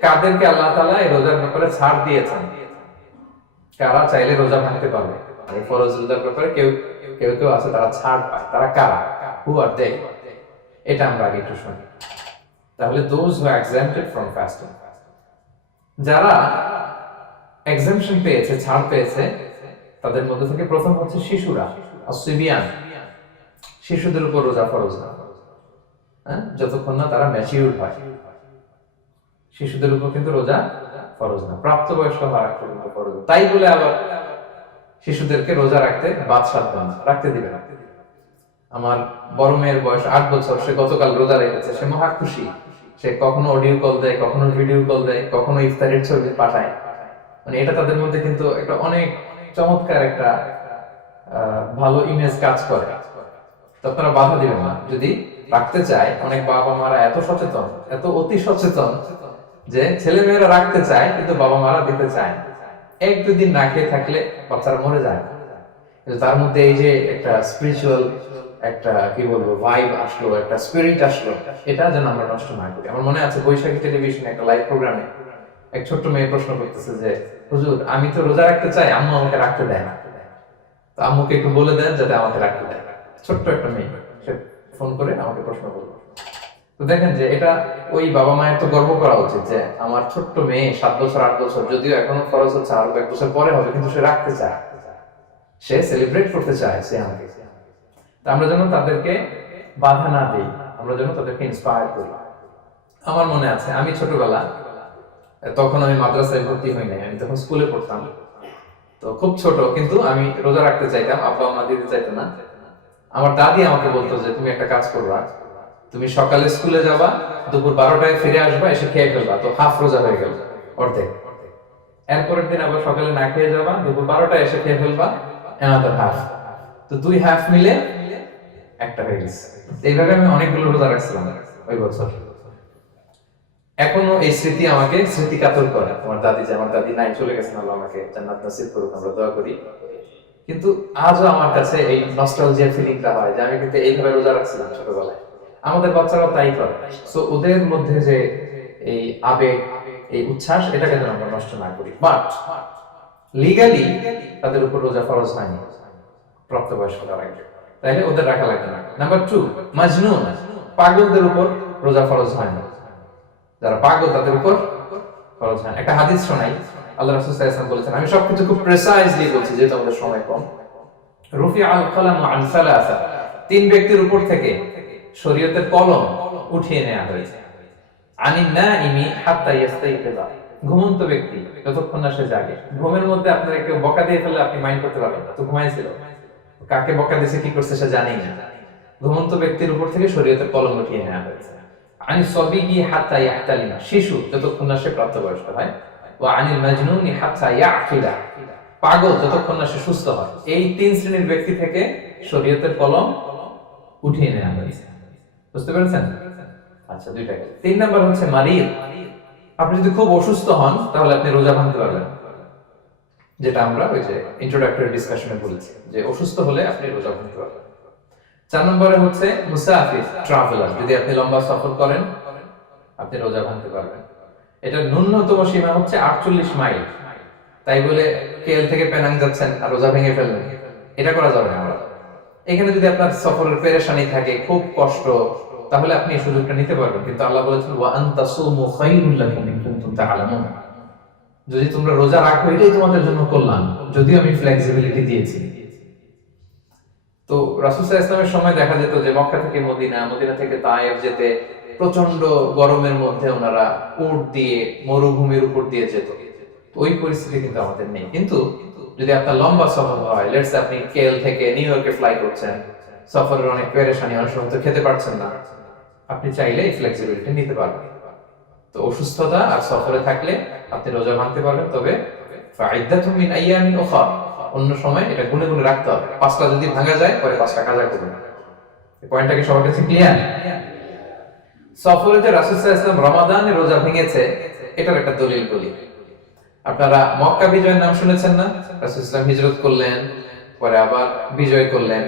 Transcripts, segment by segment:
কাদেরকে আল্লাহ তাআলা এই রোজার ব্যাপারে ছাড় দিয়েছেন, কারা চাইলে রোজা ভাঙতে পারবে। এই ফরজ রোজার ব্যাপারে কেউ কেউ কেউ আছে তারা ছাড় পায়, তারা কারা? হু আর দে? এটা আমরা আগে একটু শুনি। তাহলে দোজ হু এক্সাম্পটেড ফ্রম ফাস্টিং, যারা এক্সাম্পশন পেয়েছে, ছাড় পেয়েছে, তাদের মধ্যে থেকে প্রথম হচ্ছে শিশুরা, আসিবিয়ান। শিশুদের উপর রোজা ফরজ না, যতক্ষণ না তারা ম্যাচিউর হয়। শিশুদের উপর কিন্তু রোজা ফরজ না, প্রাপ্তবয়স্ক হওয়ার আগ পর্যন্ত ফরজ। তাই বলে আবার শিশুদেরকে রোজা রাখতে বাদশাহ রাখতে দিবে না। আমার বড় মেয়ের বয়স 8 বছর, সে গতকাল রোজা রেখেছে, সে মহা খুশি। সে কখনো অডিও কল দেয়, কখনো ভিডিও কল দেয়, কখনো ইফতারের ছবি পাঠায়। মানে এটা তাদের মধ্যে কিন্তু একটা অনেক চমৎকার একটা ভালো ইমেজ কাজ করে। তো আপনারা বাধা দিবেন না যদি রাখতে চায়। অনেক বাবা মারা এত সচেতন, এত অতি সচেতন যে ছেলে মেয়েরা রাখতে চায় কিন্তু বাবা মারা দিতে চায়। এক দুদিন না খেয়ে থাকলে বাচ্চারা মরে যায়। কিন্তু তার মধ্যে এই যে একটা স্পিরিচুয়াল একটা কি বলবো ভাইব আসলো, একটা স্পিরিট আসলো, এটা যেন আমরা নষ্ট না করি। আমার মনে আছে বৈশাখী টেলিভিশনে একটা লাইভ প্রোগ্রামে এক ছোট্ট মেয়ে প্রশ্ন করতেছে যে হুজুর, আমি তো রোজা রাখতে চাই, আম্মু আমাকে রাখতে দেয় না, তো আম্মুকে একটু বলে দেন যাতে আমাকে রাখতে দেয়। ছোট্ট একটা মেয়ে, সে ফোন করে আমাকে প্রশ্ন করলো। তো দেখেন যে এটা ওই বাবা মায়ের তো গর্ব করা উচিত যে আমার ছোট্ট মেয়ে 7 বছর 8 বছর, যদিও এখনো খরচ হচ্ছে, আরো 1 বছর পরে হবে, কিন্তু সে রাখতে চায়, সে সেলিব্রেট করতে চায়। সে আমাকে, আমরা যেন তাদেরকে বাধা না দিই, আমরা যেন তাদেরকে ইন্সপায়ার করি। আমার মনে আছে আমি ছোটবেলা, তখন আমি মাদ্রাসায় ভর্তি হই নাই, আমি তখন স্কুলে পড়তাম। তো খুব ছোট, কিন্তু আমি রোজা রাখতে চাইতাম, আব্বা আম্মা দিতে চাইতো না। আমার দাদি আমাকে বলতো যে তুমি একটা কাজ করবা, তুমি সকালে স্কুলে যাবা, দুপুর 12টায় ফিরে আসবা, এসে খেয়ে ফেলবা, তো হাফ রোজা হয়ে গেল, অর্ধেক। এরপরের দিন আবার সকালে না খেয়ে যাবা, দুপুর 12টায় এসে খেয়ে ফেলবা, অ্যানাদার হাফ, তো 2 হাফ মিলে একটা হয়ে গেছে। এইভাবে আমি অনেকগুলো রোজা রাখছিলাম ওই বছর। এখনো এই স্মৃতি আমাকে স্মৃতিকাতর করে। আমার দাদি, যে আমার দাদি নাই, চলে গেছেন, আল্লাহ আমাকে জান্নাত নসিব করুক, আমরা দোয়া করি। কিন্তু আজও আমার কাছে এই নস্টালজিয়া ফিলিংটা হয় যে আমি কিন্তু এইভাবে রোজা রাখছিলাম ছোটবেলায়। আমাদের বাচ্চারাও তাই করে। সো ওদের মধ্যে যে এই আবেগ, এই উচ্ছ্বাস, এটাকে যেন আমরা নষ্ট না করি। বাট লিগালি তাদের উপর রোজা ফরজ হয়নি প্রাপ্তবয়স্ক হওয়ার আগে, তাইলে ওদের রাখা লাগবে না। নাম্বার 2, মাজনুন, পাগলদের উপর রোজা ফরজ হয় না। যারা পাগল তাদের উপর ফরজ হয় না। একটা হাদিস শোনাই, আল্লাহ রাসূল সাল্লাল্লাহু আলাইহি ওয়াসাল্লাম বলেছেন, আমি সবকিছু খুব প্রিসাইজলি বলছি যেহেতু আমাদের সময় কম। রুফিআল কলামু আন সালাসা, 3 ব্যক্তির উপর থেকে শরীয়তের কলম উঠিয়ে নেওয়া হয়েছে। আনিন নাইমি হাত্তা ইয়াস্তাইকিযা, ঘুমন্ত ব্যক্তি যতক্ষণ না সে জাগে। ঘুমের মধ্যে আপনাকে কেউ বকা দিয়ে ফেললে আপনি মাইন্ড করতে পারবেন না, তো ঘুমাইছিল, কাকে বকা দিয়েছে কি করছে সে জানেই না। ঘুমন্ত ব্যক্তির উপর থেকে শরীয়তের কলম উঠিয়ে নেওয়া হয়েছে। আনি সাবিয়ি হাত্তা ইয়াহতালিমা, শিশু যতক্ষণ না সে প্রাপ্তবয়স্ক হয়। ওয়া আনিল মাজনুনি হাত্তা ইয়াকিলা, পাগল যতক্ষণ না সে সুস্থ হয়। এই 3 শ্রেণীর ব্যক্তি থেকে শরীয়তের কলম উঠিয়ে নেওয়া হয়েছে। বুঝতে পেরেছেন? আচ্ছা, 2টা গেল। 3 নাম্বার হচ্ছে মারিদ। আপনি যদি খুব অসুস্থ হন তাহলে আপনি রোজা ভাঙতে পারবেন, যেটা আমরা ওই যে ইন্ট্রোডাক্টরি ডিসকাশনে বলেছি যে অসুস্থ হলে আপনি রোজা ভাঙতে পারবেন। 4 নম্বরে হচ্ছে মুসাফির, ট্রাভেলার, যদি আপনি লম্বা সফর করেন আপনি রোজা ভাঙতে পারবেন। এটা ন্যূনতম সীমা হচ্ছে 48 মাইল। তাই বলে কেএল থেকে পেনাং যাচ্ছেন আর রোজা ভেঙে ফেলবেন, এটা করা যাবে না। এখানে যদি আপনার সফরের পেরেশানি থাকে, খুব কষ্ট, তাহলে আপনি এই সুযোগটা নিতে পারবেন। কিন্তু আল্লাহ বলেছেন ওয়া আনতাসুমু খায়রুল লাকুম ইন কুনতুম তা'লামুন, যদি তোমরা রোজা রাখো এটাই তোমাদের জন্য কল্যাণ, যদিও আমি ফ্লেক্সিবিলিটি দিয়েছি। তো রাসূল সাল্লাল্লাহু আলাইহি ওয়াসাল্লামের সময় দেখা যেত যে মক্কা থেকে মদিনা, মদিনা থেকে তায়েফ যেতে প্রচন্ড গরমের মধ্যে ওনারা উট দিয়ে মরুভূমির উপর দিয়ে যেত। ওই পরিস্থিতি কিন্তু আমাদের নেই। কিন্তু যদি আপনার লম্বা সফর হয়, লেটস আপনি কেএল থেকে নিউ ইয়র্কে ফ্লাই করছেন, সফরের অনেক পেরেশানি, অনেক সময় তো খেতে পারছেন না, আপনি চাইলে এই ফ্লেক্সিবিলিটি নিতে পারবেন। তো অসুস্থতা আর সফরে থাকলে আপনি রোজা ভাঙতে পারবেন, তবে ফাইদ্দাতুম মিন আইয়ামিন উখরা, অন্য সময় এটা গুনে গুনে রাখতে হবে। 5টা যদি ভাঙা যায় পরে 5টা কাজা করবেন। এই পয়েন্টটা কি সবার কাছে ক্লিয়ার? সফরে যে রাসূল সাল্লাল্লাহু আলাইহি ওয়াসাল্লাম রমাদানে রোজা ভেঙেছে, এটার একটা দলিল বলি। আপনারা মক্কা বিজয়ের নাম শুনেছেন না? রাসূল সাল্লাল্লাহু আলাইহি ওয়াসাল্লাম হিজরত করলেন, পরে আবার বিজয় করলেন।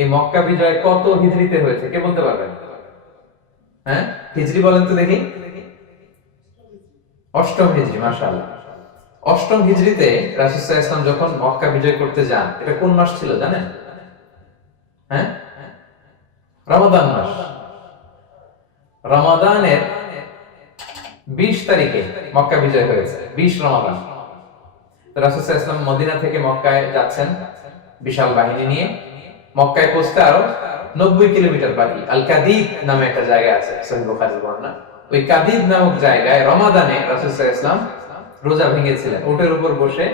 এই মক্কা বিজয় কত হিজরিতে হয়েছে কে বলতে পারবেন? হ্যাঁ, হিজরি বলেন তো দেখি। অষ্টম হিজরি, মাশাআল্লাহ। অষ্টম হিজরিতে রাসূল সাল্লাল্লাহু আলাইহি ওয়াসাল্লাম যখন মক্কা বিজয় করতে যান, এটা কোন মাস ছিল জানেন? হ্যাঁ, রমাদান মাস। রমাদানের 20 তারিখে মক্কা বিজয় হয়েছে, 20 রমাদান। তো রাসূল সাল্লাল্লাহু আলাইহি ওয়াসাল্লাম মদিনা থেকে মক্কায় যাচ্ছেন বিশাল বাহিনী নিয়ে। মক্কায় পৌঁছতে আরো 90 কিলোমিটার বাকি। আল কাদিদ নামে একটা জায়গা আছে, সহিহ বুখারীর বর্ণনা। ওই কাদিদ নামক জায়গায় রমাদানে রাসূল সাল্লাল্লাহু আলাইহি ওয়াসাল্লাম রোজা ভেঙেছিলেন, উটের উপর বসে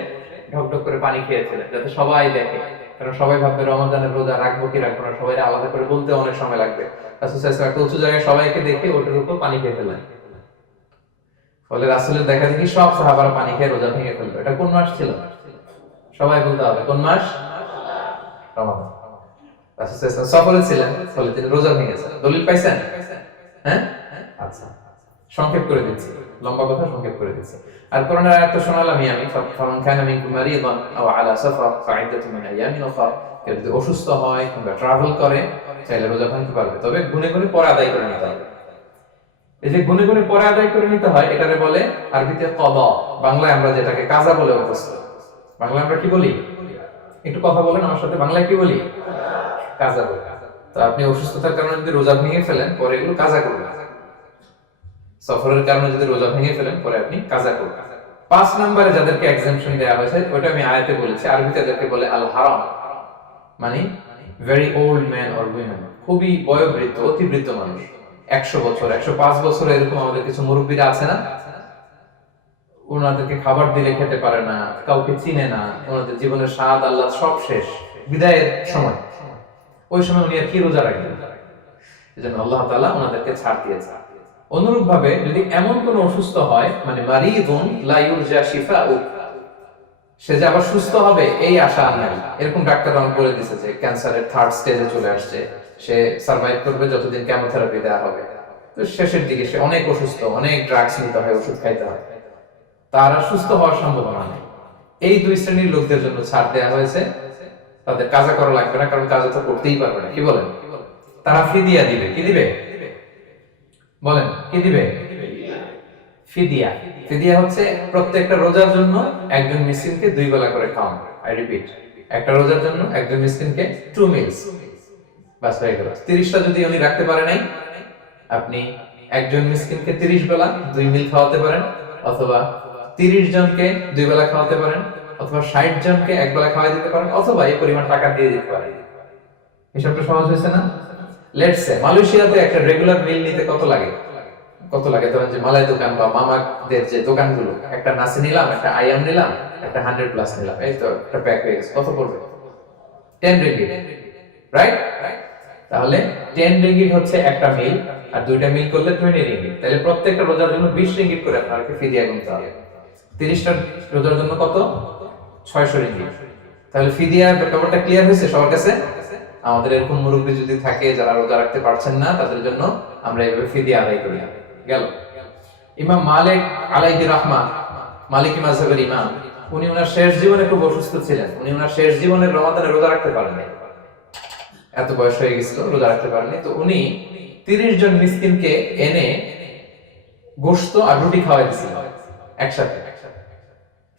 ঢকঢক করে পানি খেয়েছিলেন, যাতে সবাই দেখে। কারণ সবাই ভাববে রমাদানের রোজা রাখবো কি রাখবো না, সবাই আলাদা করে বলতে অনেক সময় লাগবে। রাসূল সাল্লাল্লাহু আলাইহি ওয়াসাল্লাম একটা উঁচু জায়গায় সবাইকে দেখে উটের উপর পানি খেয়ে ফেললেন। ফলে রাসূলের দেখা দেখি সব সাহাবারা পানি খেয়ে রোজা ভেঙে ফেললো। এটা কোন মাস ছিল? সবাই বলতে হবে কোন মাস? রমাদান। রাসূল সাল্লাল্লাহু আলাইহি ওয়াসাল্লাম সফরে ছিলেন, ফলে তিনি রোজা ভেঙেছেন। দলিল পাইছেন? হ্যাঁ, আচ্ছা, সংক্ষেপ করে দিচ্ছি, লম্বা কথা সংক্ষেপ করে দিচ্ছি। আর কোরআনের আয়াত তো শোনালামই আমি, ফামান কানা মিনকুম মারিদান আও আলা সাফার ফাইদাতুন মিন আইয়ামিন উখরা। কেউ যদি অসুস্থ হয় কিংবা ট্রাভেল করে, চাইলে রোজা ভাঙতে পারবে, তবে গুনে গুনে পরে আদায় করে নিতে হবে। এই যে গুনে গুনে পরে আদায় করে নিতে হয়, এটারে বলে আরবিতে কদা, বাংলায় আমরা যেটাকে কাজা বলে অভ্যস্ত। বাংলায় আমরা কি বলি? একটু কথা বলেন আমার সাথে, বাংলায় কি বলি? কাজা বলি। তো আপনি অসুস্থতার কারণে যদি রোজা ভেঙে ফেলেন, পরে এগুলো কাজা করবেন। সফরের কারণে যদি রোজা ভেঙে ফেলেন, পরে আপনি কাজা করবেন। 5 নম্বরে যাদেরকে এক্সাম্পশন দেওয়া হয়েছে, ওটা আমি আয়াতে বলেছি। আরবিতে যাদেরকে বলে আল হারাম, মানে very old man or women, খুবই বয়োবৃদ্ধ, অতিবৃদ্ধ মানুষ, 100 বছর 105 বছর, এরকম আমাদের কিছু মুরব্বীরা আছে না, ওনাদেরকে খাবার দিলে খেতে পারে না, কাউকে চিনে না, ওনাদের জীবনের স্বাদ আহ্লাদ সব শেষ, বিদায়ের সময়। ওই সময় উনি আর কি রোজা রাখবেন? এজন্য আল্লাহ তাআলা ওনাদেরকে ছাড় দিয়েছে। অনুরূপ ভাবে যদি এমন কোন অসুস্থ হয়, মানে মারিদুন লা ইউরজা শিফাউ, সে যে আবার সুস্থ হবে এই আশা আর নাই, এরকম ডাক্তার আমাকে বলে দিয়েছে যে ক্যান্সারের 3rd স্টেজে চলে আসছে, সে সার্ভাইভ করবে যতদিন কেমোথেরাপি দেওয়া হবে, তো শেষের দিকে সে অনেক অসুস্থ, অনেক ড্রাগস নিতে হয়, ওষুধ খাইতে হয়, তার আর সুস্থ হওয়ার সম্ভাবনা নেই। এই 2 শ্রেণীর লোকদের জন্য ছাড় দেওয়া হয়েছে, তাদের কাজা করা লাগবে না, কারণ কাজা তো করতেই পারবে না। কি বলেন? তারা ফিদিয়া দিবে। কি দিবে বলেন? কি দিবে? ফিদিয়া। ফিদিয়া হচ্ছে প্রত্যেকটা রোজার জন্য একজন মিসকিনকে 2 বেলা করে খাওয়ানো। আই রিপিট, একটা রোজার জন্য একজন মিসকিনকে 2 মিলস, বাস হয়ে গেল। 30টা যদি উনি রাখতে পারে নাই, আপনি একজন মিসকিনকে 30 বেলা 2 মিল খাওয়াতে পারেন, অথবা 30 জনকে 2 বেলা খাওয়াতে পারেন, অথবা 60 জনকে 1 বেলা খাওয়াই দিতে পারেন, অথবা এই পরিমাণ টাকা দিয়ে দিতে পারেন। হিসাবটা সহজ হয়েছে না? লেটস সে মালয়েশিয়াতে একটা রেগুলার মিল নিতে কত লাগে? ধরেন যে মালাই দোকান বা মামাদের যে দোকানগুলো, একটা নাসি নিলাম, একটা আইয়াম নিলাম, একটা 100 প্লাস নিলাম, এই তো একটা প্যাক হয়ে গেছে। কত পড়বে? 10 রিঙ্গিট, রাইট? তাহলে 10 রিঙ্গিট হচ্ছে একটা মিল, আর 2টা মিল করলে 20 রিঙ্গিট। তাহলে প্রত্যেকটা রোজার জন্য 20 রিঙ্গিট করে আপনাকে ফিদিয়া গুনতে হবে। 30টা রোজার জন্য কত? 600 রিঙ্গিট। তাহলে ফিদিয়ার ব্যাপারটা ক্লিয়ার হয়েছে সবার কাছে? আমাদের এরকম মুরব্বী যদি থাকে যারা রোজা রাখতে পারছেন না, তাদের জন্য আমরা এইভাবে ফিদিয়া আদায় করি। গেল। ইমাম মালিক আলাইহি রাহমা, মালিকি মাযহাবের ইমাম, উনি ওনার শেষ জীবনে খুব অসুস্থ ছিলেন। উনি ওনার শেষ জীবনে রমাদানে রোজা রাখতে পারেননি, এত বয়স হয়ে গেছিল, রোজা রাখতে পারেননি। তো উনি 30 জন মিসকিনকে এনে গোশত আর রুটি খাওয়াই দিয়েছিলেন একসাথে,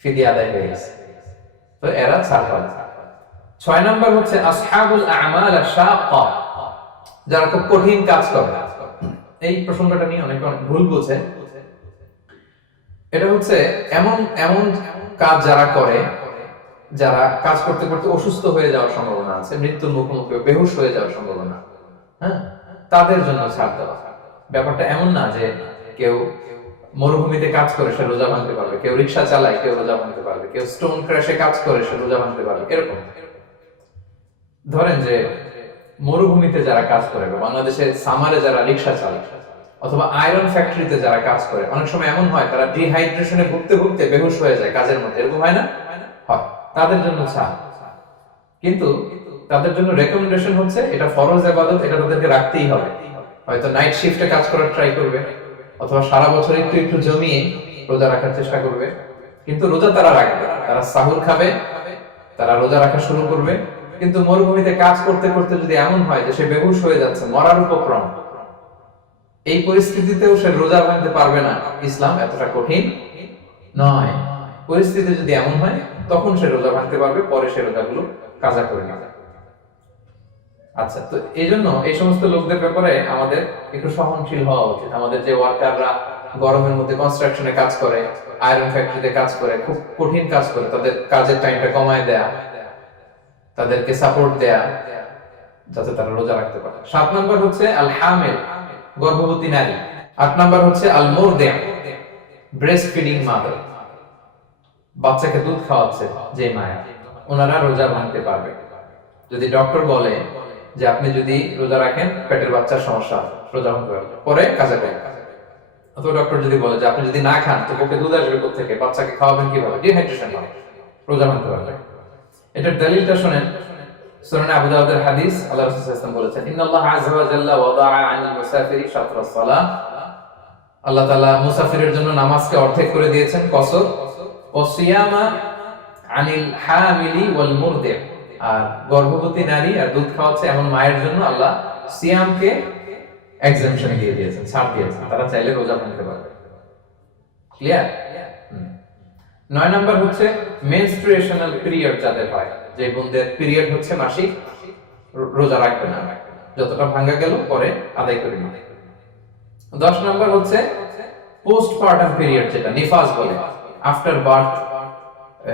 ফিদিয়া আদায় হয়ে গেছে। তো এরা ছাড় পাবে। 6 নাম্বার হচ্ছে আসহাবুল আমাল আশ-শাক্কা, যারা খুব কঠিন কাজ করে। এই প্রসঙ্গটা নিয়ে অনেকে ভুল বোঝে। এটা হচ্ছে এমন এমন কাজ যারা করে, যারা কাজ করতে করতে অসুস্থ হয়ে যাওয়ার সম্ভাবনা আছে, মৃত্যুর মুখোমুখি, বেহুশ হয়ে যাওয়ার সম্ভাবনা, হ্যাঁ, তাদের জন্য ছাড় দেওয়া। ব্যাপারটা এমন না যে কেউ মরুভূমিতে কাজ করে সে রোজা ভাঙতে পারবে, কেউ রিক্সা চালায় কেউ রোজা ভাঙতে পারবে, কেউ স্টোন ক্র্যাশে কাজ করে সে রোজা ভাঙতে পারবে, এরকম। ধরেন যে মরুভূমিতে যারা কাজ করে, বাংলাদেশে সামারে যারা রিক্সা চালায়, অথবা আয়রন ফ্যাক্টরিতে যারা কাজ করে, অনেক সময় এমন হয় তারা ডিহাইড্রেশনে ভুগতে ভুগতে বেহুশ হয়ে যায় কাজের মধ্যে, এরকম হয় না? হয়। তাদের জন্য ছাড়, কিন্তু তাদের জন্য রেকমেন্ডেশন হচ্ছে এটা ফরজ ইবাদত, এটা তাদেরকে রাখতেই হবে। হয়তো নাইট শিফটে কাজ করার ট্রাই করবে, অথবা সারা বছর একটু একটু জমিয়ে রোজা রাখার চেষ্টা করবে, কিন্তু রোজা তারা রাখবে, তারা সাহুর খাবে, তারা রোজা রাখা শুরু করবে। কিন্তু মরুভূমিতে কাজ করতে করতে যদি এমন হয় যে সে বেহুশ হয়ে যাচ্ছে, মরার উপক্রম, এই পরিস্থিতিতেও সে রোজা ভাঙতে পারবে না, ইসলাম এতটা কঠিন নয়। পরিস্থিতি যদি এমন হয় তখন সে রোজা ভাঙতে পারবে, পরে সে রোজাগুলো কাজা করে নেবে। আচ্ছা, তো এই জন্য এই সমস্ত লোকদের ব্যাপারে আমাদের একটু সহনশীল হওয়া উচিত। আমাদের যে ওয়ার্কাররা গরমের মধ্যে কনস্ট্রাকশনে কাজ করে, আয়রন ফ্যাক্টরিতে কাজ করে, খুব কঠিন কাজ করে, তাদের কাজের টাইমটা কমায় দেয়া, তাদেরকে সাপোর্ট দেয়া, যাতে তারা রোজা রাখতে পারে। 7 নম্বর হচ্ছে আল হামিল, গর্ভবতী নারী। 8 নম্বর হচ্ছে আল মুরদিআ, ব্রেস্ট ফিডিং মাদার, বাচ্চাকে দুধ খাওয়াচ্ছে যে মায়া, ওনারা রোজা ভাঙতে পারবে। যদি ডক্টর বলে যে আপনি যদি রোজা রাখেন পেটের বাচ্চার সমস্যা, রোজা ভাঙতে পারবে, পরে কাজে করবে। অথবা ডক্টর যদি বলে যে আপনি যদি না খান তো বুকে দুধ আসবে কোত্থেকে, বাচ্চাকে খাওয়াবেন কিভাবে, ডিহাইড্রেশন হবে, রোজা ভাঙতে পারবে। এটার দলিলটা শুনেন, সুনান আবু দাউদের হাদিস। আল্লাহ রাসূল সাল্লাল্লাহু আলাইহি ওয়াসাল্লাম বলেছেন, ইন্নাল্লাহা আযজা ওয়া জাল্লা ওয়াদাআ আনিল মুসাফিরি শাতরাস সালাহ, আল্লাহ তাআলা মুসাফিরের জন্য নামাজকে অর্ধেক করে দিয়েছেন কসর, ওয়া সিয়ামা আনিল হামিলি ওয়াল মুরদি, আর গর্ভবতী নারী আর দুধ খাওয়াচ্ছে এমন মায়ের জন্য আল্লাহ সিয়ামকে এক্সাম্পশন দিয়ে দিয়েছেন, ছাড় দিয়েছেন, তারা চাইলে রোজা ভাঙতে পারবে। ক্লিয়ার? 9 নাম্বার হচ্ছে মেনস্ট্রুয়েশনাল পিরিয়ড যাদের হয়, যে বোনদের পিরিয়ড হচ্ছে মাসিক, রোজা রাখবে না, যতটা ভাঙা গেল পরে আদায় করে নেবে। 10 নাম্বার হচ্ছে পোস্টপার্টাম পিরিয়ড, যেটা নিফাস বলে, আফটার বার্থ,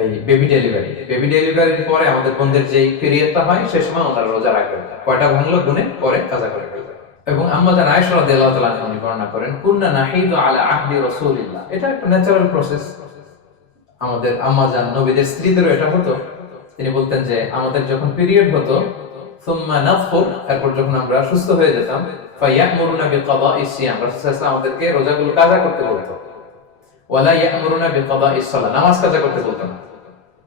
এই বেবি ডেলিভারি। বেবি ডেলিভারির পরে আমাদের বোনদের যে পিরিয়ডটা হয় সে সময় ওনারা রোজা রাখবেন, কয়টা ভাঙলো গুনে পরে কাজা করে ফেলবে। এবং আম্মা জান আয়েশা রাদিয়াল্লাহু তাআলা আনহা বর্ণনা করেন, কুননা নাহিদু আলা আহদি রাসূলিল্লাহ, এটা একটা ন্যাচারাল প্রসেস। আমাদের আম্মা জান নবীদের স্ত্রীদেরও এটা হতো। তিনি বলতেন যে আমাদের যখন পিরিয়ড হতো, সুম্মা নাফুর, তারপর যখন আমরা সুস্থ হয়ে যেতাম, ফায়ামুরুনা বিকাদাইস সিয়াম, রাসূল সাল্লাল্লাহু আলাইহি ওয়াসাল্লাম আমাদেরকে রোজাগুলো কাজা করতে বলতো, ওয়ালা ইয়ামুরুনা বিকাদাইস সালাহ, নামাজ কাজা করতে বলতো না।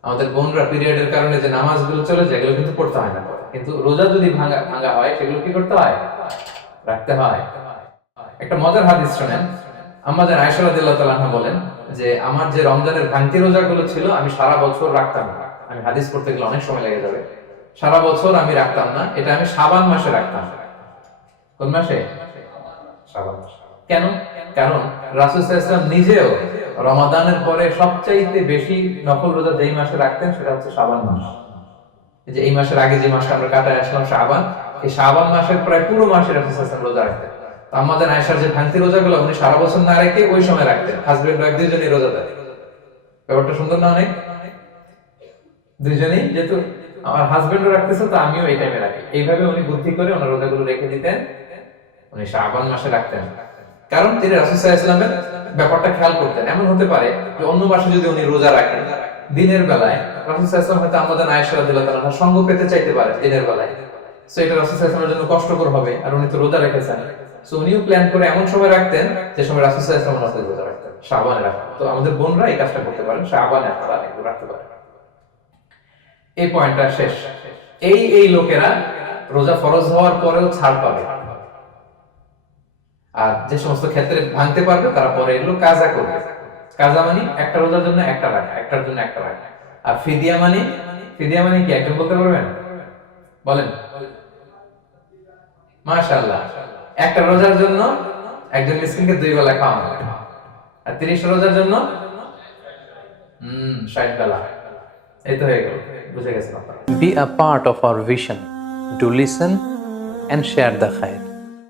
আমাদের বোনরা পিরিয়ডের কারণে যে নামাজগুলো চলে যায় এগুলো কিন্তু পড়তে হয় না, কিন্তু রোজা যদি ভাঙা হয় সেগুলো কি করতে হয়, রাখতে হয়। একটা মজার হাদিস শুনেন, আম্মা জান আয়েশা রাদিয়াল্লাহু তাআলা আনহা বলেন যে আমার যে রমজানের ভাঙতি রোজাগুলো ছিল আমি সারা বছর রাখতাম না। আমি হাদিস পড়তে গেলে অনেক সময় লেগে যাবে। সারা বছর আমি রাখতাম না, এটা আমি শাবান মাসে রাখতাম। কোন মাসে? শাবান মাসে। কেন? কারণ রাসূল সাল্লাল্লাহু আলাইহি ওয়াসাল্লাম নিজেও রমাদানের পরে সবচাইতে বেশি নফল রোজা যেই মাসে রাখতেন সেটা হচ্ছে শাবান মাস। এই যে এই মাসের আগে যে মাসটা আমরা কাটায় আসলাম শাবান, এই শাবান মাসের প্রায় পুরো মাসে রাসূল সাল্লাল্লাহু আলাইহি ওয়াসাল্লাম রোজা রাখতেন। তো আমাদের আয়েশার যে ভাঙতি রোজাগুলো উনি সারা বছর না রেখে ওই সময় রাখতেন। হাজবেন্ড ওয়াইফ দুইজনই রোজা দেয়। ব্যাপারটা সুন্দর না অনেক? দুইজনই, যেহেতু আমার হাজবেন্ডও রাখতেছে তো আমিও এই টাইমে রাখি, এইভাবে উনি বুদ্ধি করে ওনার রোজাগুলো রেখে দিতেন, উনি শাবান মাসে রাখতেন। কারণ তিনি রাসূল সাল্লাল্লাহু আলাইহি ওয়াসাল্লামের ব্যাপারটা খেয়াল করতেন। এমন হতে পারে যে অন্য মাসে যদি উনি রোজা রাখেন দিনের বেলায়, রাসূল সাল্লাল্লাহু আলাইহি ওয়াসাল্লাম হয়তো আমাদের আয়েশা রাদিয়াল্লাহু তাআলা সঙ্গ পেতে চাইতে পারে দিনের বেলায়, সো এটা রাসূল সাল্লাল্লাহু আলাইহি ওয়াসাল্লামের জন্য কষ্টকর হবে, আর উনি তো রোজা রেখেছেন, সো উনিও প্ল্যান করে এমন সময় রাখতেন যে সময় রাসূল সাল্লাল্লাহু আলাইহি ওয়াসাল্লাম রোজা রাখতেন, শাবানে রাখতেন। তো আমাদের বোনরা এই কাজটা করতে পারেন, শাবানে আপনারা একটু রাখতে পারেন। এই পয়েন্টটা শেষ। এই লোকেরা রোজা ফরজ হওয়ার পরেও ছাড় পাবে, আর যে সমস্ত ক্ষেত্রে ভাঙতে পারবে তারা পরে এগুলো কাজা করবে। কাজা মানে একটা রোজার জন্য একটা রাখা, একটার জন্য একটা রাখা। আর ফিদিয়া মানে কি একজন বলতে পারবেন? বলেন। মাশাআল্লাহ, একটা রোজার জন্য একজন মিসকিনকে 2 বেলা খাওয়ানো, আর 30 রোজার জন্য 60 বেলা। এই তো হয়ে গেল, বুঝে গেছেন আপনারা। Be a part of our vision. Do listen and share the khair.